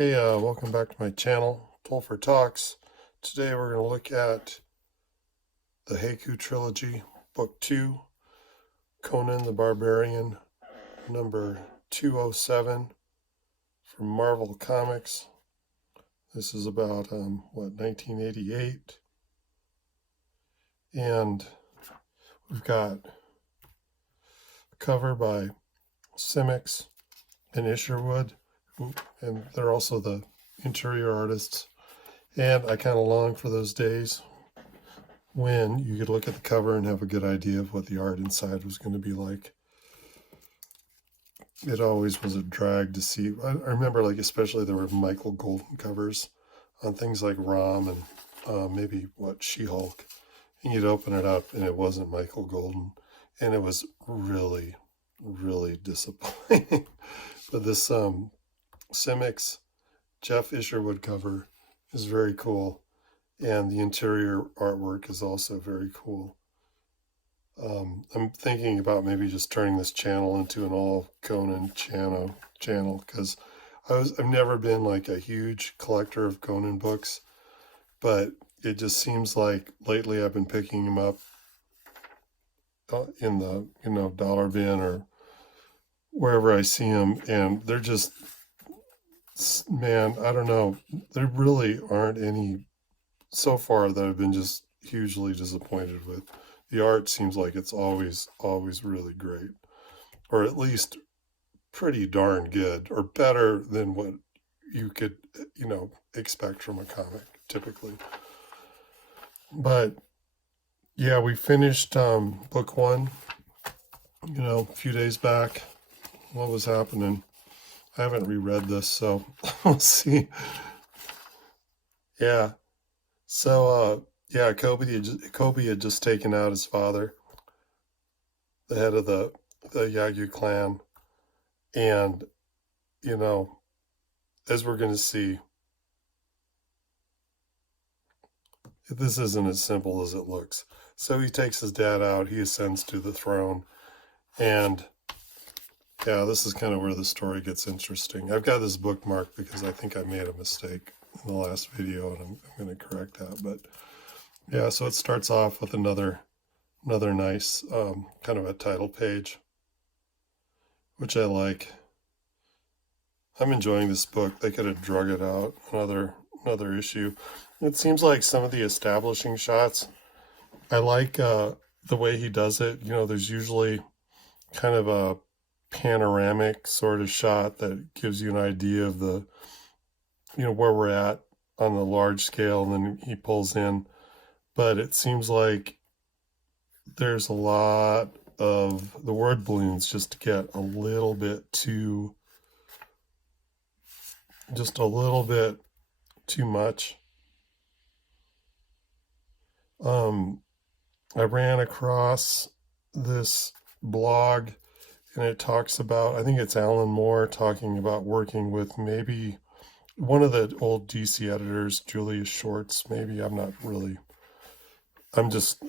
Hey, welcome back to my channel, Tolfer Talks. Today we're going to look at the Heku Trilogy, Book 2, Conan the Barbarian, number 207 from Marvel Comics. This is about, 1988. And we've got a cover by Simics and Isherwood, and they're also the interior artists. And I kind of long for those days when you could look at the cover and have a good idea of what the art inside was going to be like. It always was a drag to see. I remember, like, especially there were Michael Golden covers on things like Rom and maybe She-Hulk, and you'd open it up and it wasn't Michael Golden, and it was really, really disappointing. But this Simics Jeff Isherwood cover is very cool, and the interior artwork is also very cool. I'm thinking about maybe just turning this channel into an all Conan channel because I've never been like a huge collector of Conan books, but it just seems like lately I've been picking them up in the dollar bin or wherever I see them, and they're just, man, I don't know, there really aren't any so far that I've been just hugely disappointed with. The art seems like it's always really great, or at least pretty darn good, or better than what you could, expect from a comic typically. But yeah, we finished book one, a few days back. What was happening? I haven't reread this, so we'll see. Yeah. So, yeah, Kobe had just taken out his father, the head of the Yagyu clan. And, as we're going to see, this isn't as simple as it looks. So he takes his dad out, he ascends to the throne, and yeah, this is kind of where the story gets interesting. I've got this bookmarked because I think I made a mistake in the last video, and I'm going to correct that. But yeah, so it starts off with another nice kind of a title page, which I like. I'm enjoying this book. They could have drug it out another issue. It seems like some of the establishing shots, I like the way he does it. There's usually kind of a panoramic sort of shot that gives you an idea of the, where we're at on the large scale, and then he pulls in. But it seems like there's a lot of the word balloons just get a little bit too much. I ran across this blog, and it talks about, I think it's Alan Moore talking about working with maybe one of the old DC editors, Julius Shorts, maybe. I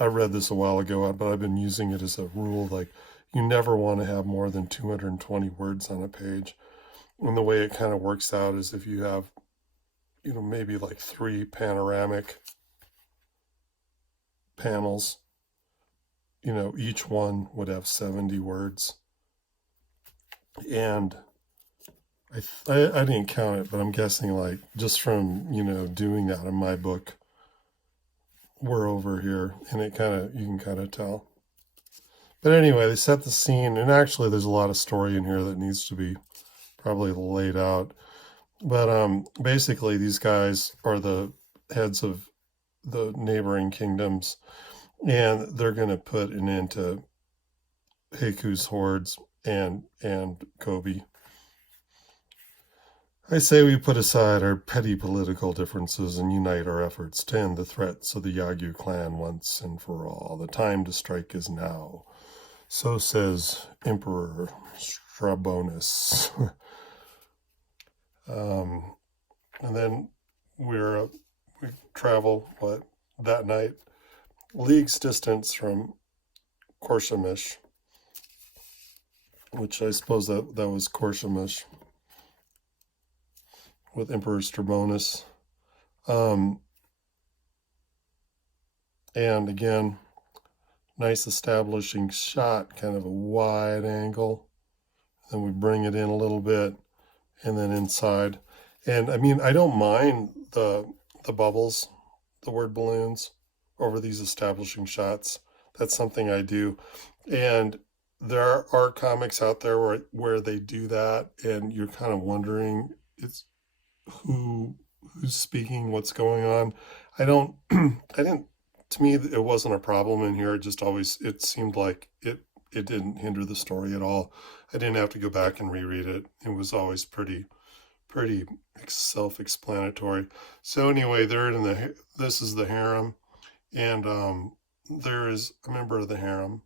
read this a while ago, but I've been using it as a rule. Like, you never want to have more than 220 words on a page. And the way it kind of works out is if you have, maybe like 3 panoramic panels, each one would have 70 words. And I didn't count it, but I'm guessing, like, just from, doing that in my book, we're over here, and you can kind of tell. But anyway, they set the scene, and actually there's a lot of story in here that needs to be probably laid out. But basically these guys are the heads of the neighboring kingdoms, and they're going to put an end to Heku's hordes and Kobe. I say we put aside our petty political differences and unite our efforts to end the threats of the Yagyu clan once and for all. The time to strike is now. So says Emperor Strabonus. And then we travel, that night, leagues distance from Korshamish, which I suppose that was Korshamish. with Emperor Strabonus. And again, nice establishing shot, kind of a wide angle. Then we bring it in a little bit, and then inside. And I mean, I don't mind the bubbles, the word balloons, over these establishing shots. That's something I do. And there are comics out there where they do that, and you're kind of wondering it's who's speaking, what's going on. I don't, I didn't, to me, it wasn't a problem in here. It just always, it seemed like it didn't hinder the story at all. I didn't have to go back and reread it. It was always pretty self-explanatory. So anyway, this is the harem, and there is a member of the harem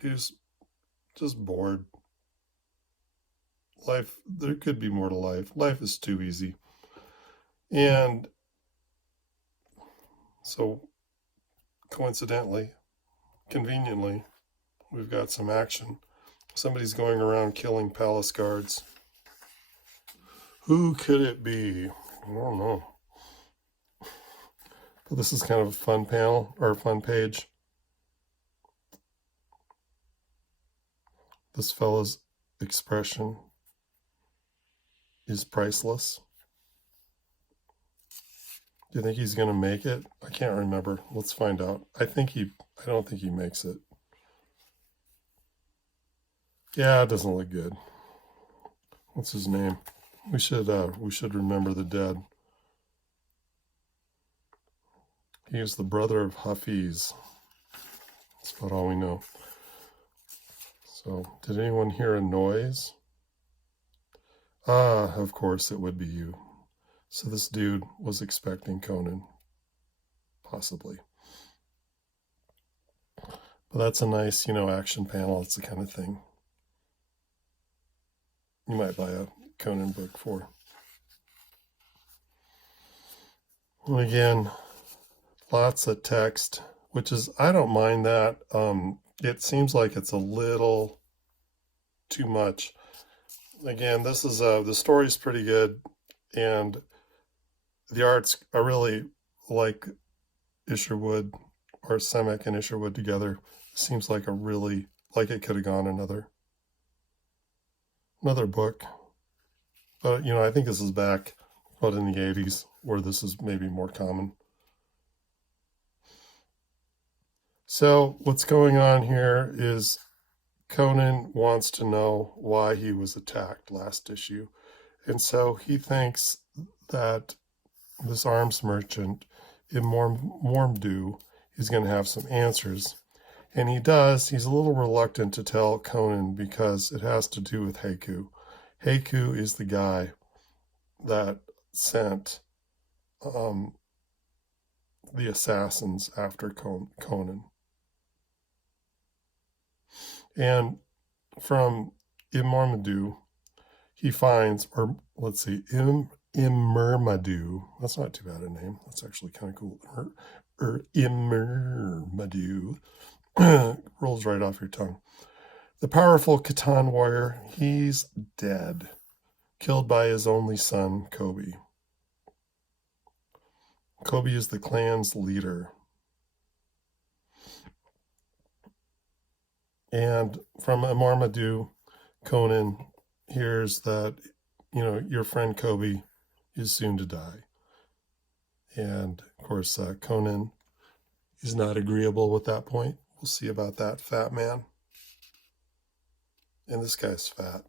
who's just bored. Life, there could be more to life. Life is too easy. And so coincidentally, conveniently, we've got some action. Somebody's going around killing palace guards. Who could it be? I don't know. But this is kind of a fun panel, or a fun page. This fellow's expression is priceless. Do you think he's going to make it? I can't remember. Let's find out. I don't think he makes it. Yeah, it doesn't look good. What's his name? We should remember the dead. He is the brother of Hafiz. That's about all we know. So, did anyone hear a noise? Ah, of course it would be you. So this dude was expecting Conan. Possibly. But that's a nice, action panel. It's the kind of thing you might buy a Conan book for. And again, lots of text, which is, I don't mind that. It seems like it's a little too much. Again, this is the story's pretty good, and the arts, I really like Isherwood, or Semic and Isherwood together. Seems like it could have gone another book. But, I think this is back, but in the 80s, where this is maybe more common. So what's going on here is Conan wants to know why he was attacked last issue. And so he thinks that this arms merchant in Mormdu is going to have some answers. And he does. He's a little reluctant to tell Conan because it has to do with Heku. Heku is the guy that sent the assassins after Conan. And from Immermadu, he finds, or let's see, Immermadu. That's not too bad a name. That's actually kind of cool. Immermadu. Rolls right off your tongue. The powerful Khitan warrior, he's dead. Killed by his only son, Kobe. Kobe is the clan's leader. And from Immermadu, Conan hears that, your friend Kobe is soon to die. And, of course, Conan is not agreeable with that point. We'll see about that, fat man. And this guy's fat.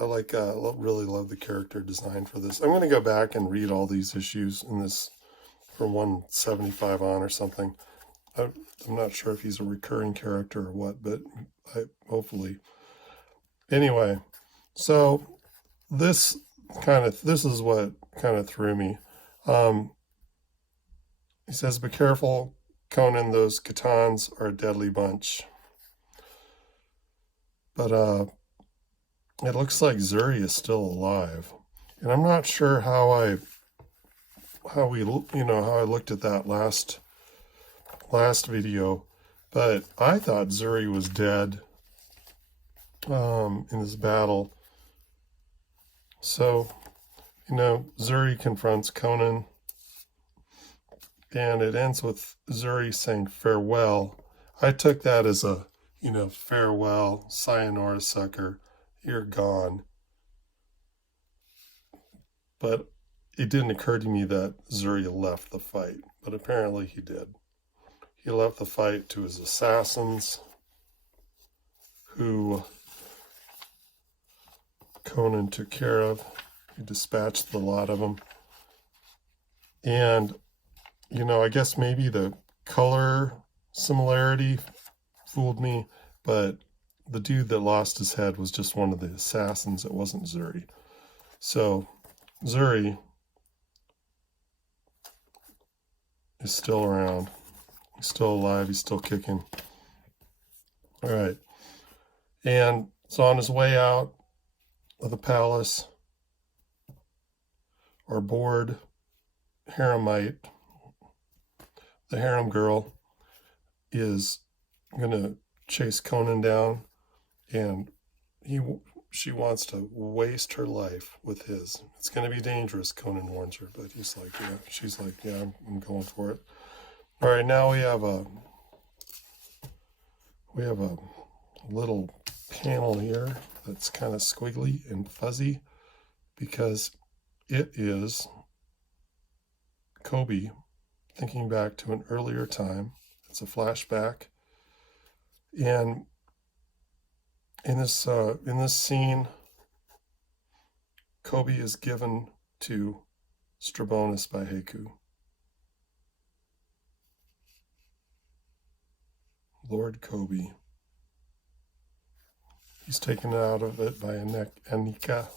I really love the character design for this. I'm going to go back and read all these issues in this from 175 on or something. I'm not sure if he's a recurring character or what, but hopefully. Anyway, so this is what kind of threw me. He says, "Be careful, Conan, those Khitans are a deadly bunch." But it looks like Zuri is still alive. And I'm not sure how I looked at that last video, but I thought Zuri was dead in this battle. So You know, Zuri confronts Conan, and it ends with Zuri saying farewell. I took that as a, farewell, sayonara sucker, you're gone. But it didn't occur to me that Zuri left the fight, but apparently he did. He left the fight to his assassins, who Conan took care of. He dispatched the lot of them. And, I guess maybe the color similarity fooled me, but the dude that lost his head was just one of the assassins. It wasn't Zuri. So Zuri is still around. He's still alive. He's still kicking. All right. And so on his way out of the palace, our bored haremite, the harem girl, is going to chase Conan down, and she wants to waste her life with his. It's going to be dangerous, Conan warns her, but she's like, yeah, I'm going for it. All right, now we have a little panel here that's kind of squiggly and fuzzy because it is Kobe thinking back to an earlier time. It's a flashback, and in this scene, Kobe is given to Strabonus by Heku. Lord Kobe. He's taken out of it by Anika.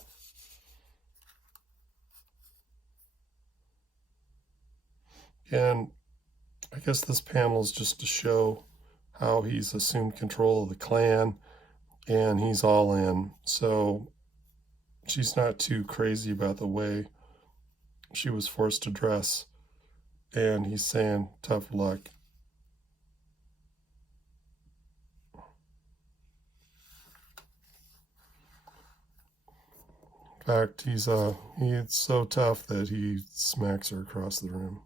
And I guess this panel is just to show how he's assumed control of the clan and he's all in. So she's not too crazy about the way she was forced to dress. And he's saying, tough luck. In fact, he's so tough that he smacks her across the room.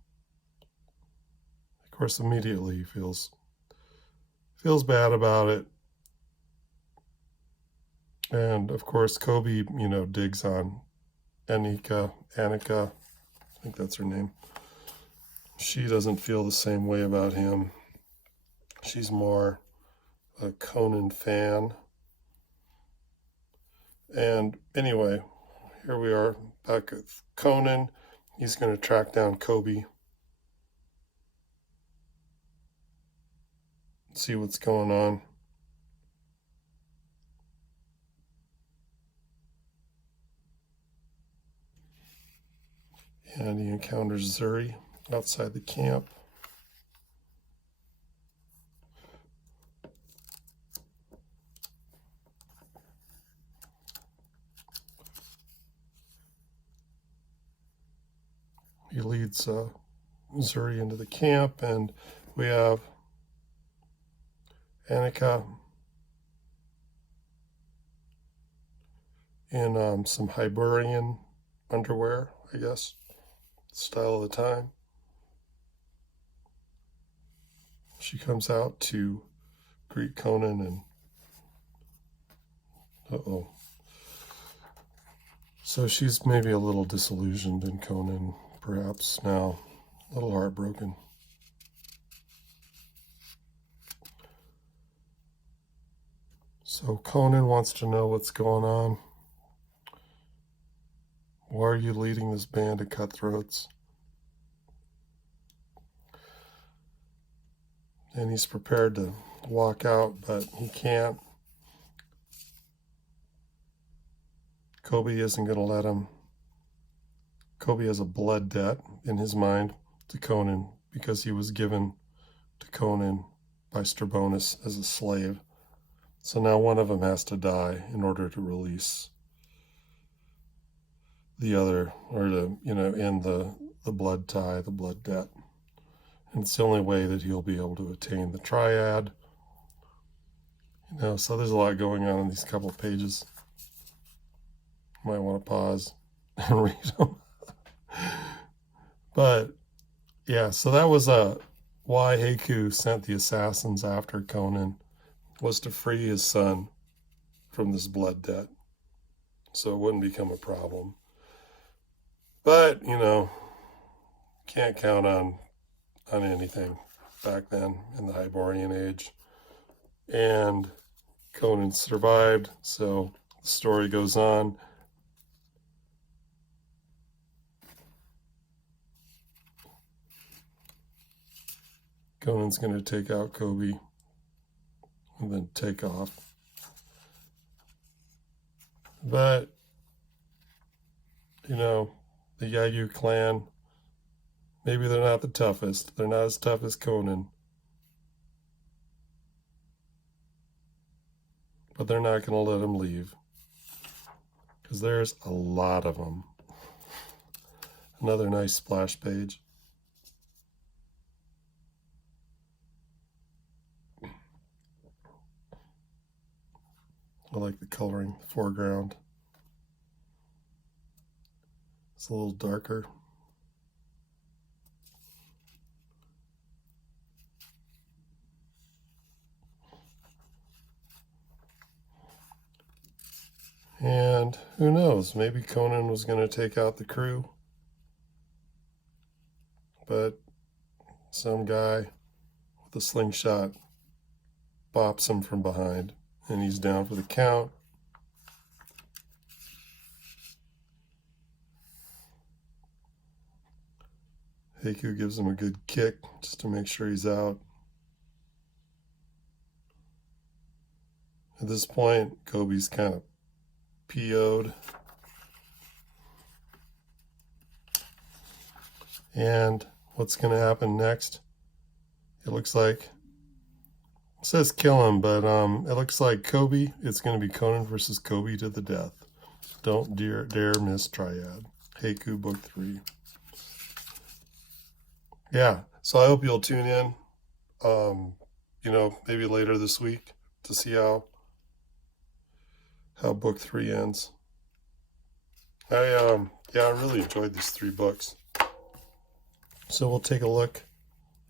Of course, immediately he feels bad about it. And of course, Kobe, digs on Anika, I think that's her name. She doesn't feel the same way about him. She's more a Conan fan. And anyway, here we are back with Conan. He's going to track down Kobe. See what's going on. And he encounters Zuri outside the camp. He leads Zuri into the camp, and we have Anika in some Barbarian underwear, I guess, style of the time. She comes out to greet Conan, and so she's maybe a little disillusioned in Conan, perhaps now, a little heartbroken. So Conan wants to know what's going on. Why are you leading this band of cutthroats? And he's prepared to walk out, but he can't. Kobe isn't going to let him. Kobe has a blood debt in his mind to Conan because he was given to Conan by Strabonus as a slave. So now one of them has to die in order to release the other, or to, end the blood tie, the blood debt. And it's the only way that he'll be able to attain the triad. So there's a lot going on in these couple of pages. Might want to pause. and read them. But yeah, so that was why Heku sent the assassins after Conan, was to free his son from this blood debt, so it wouldn't become a problem. But, you know, can't count on anything back then in the Barbarian age. And Conan survived, so the story goes on. Conan's going to take out Kobe and then take off. But, you know, the Heku clan, maybe they're not the toughest. They're not as tough as Conan. But they're not going to let him leave, because there's a lot of them. Another nice splash page. I like the coloring, the foreground. It's a little darker. And who knows, maybe Conan was going to take out the crew, but some guy with a slingshot bops him from behind, and he's down for the count. Heku gives him a good kick just to make sure he's out. At this point, Kobe's kind of PO'd. And what's going to happen next? It looks like, it says kill him, but it looks like Kobe, it's going to be Conan versus Kobe to the death. Don't dare miss Triad. Heku Book 3. Yeah, so I hope you'll tune in, you know, maybe later this week to see how Book 3 ends. I really enjoyed these 3 books. So we'll take a look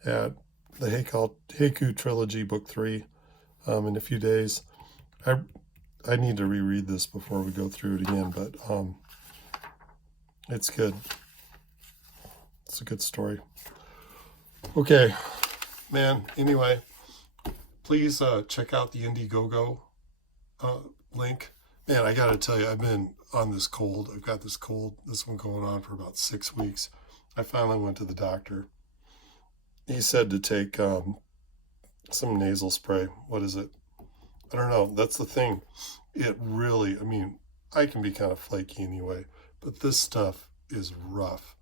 at the Heku Trilogy Book 3 in a few days. I need to reread this before we go through it again, but it's good. It's a good story. Okay, man, anyway, please check out the Indiegogo link. Man, I gotta tell you, I've been on this cold. I've got this cold, this one going on for about 6 weeks. I finally went to the doctor. He said to take some nasal spray. What is it? I don't know. That's the thing. It really, I mean, I can be kind of flaky anyway, but this stuff is rough.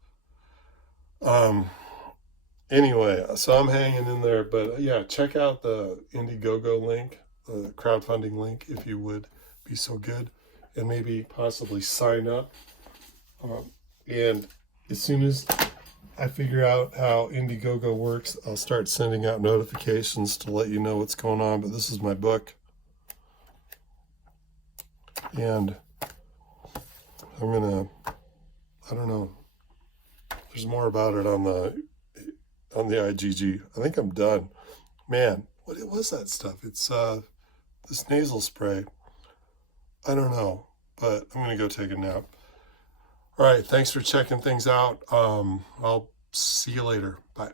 Anyway, so I'm hanging in there, but yeah, check out the Indiegogo link, the crowdfunding link, if you would be so good, and maybe possibly sign up. And as soon as I figure out how Indiegogo works, I'll start sending out notifications to let you know what's going on. But this is my book, and I'm gonna, I don't know, there's more about it on the IGG. I think I'm done. Man, what was that stuff? It's this nasal spray. I don't know, but I'm gonna go take a nap. All right, thanks for checking things out. I'll see you later. Bye.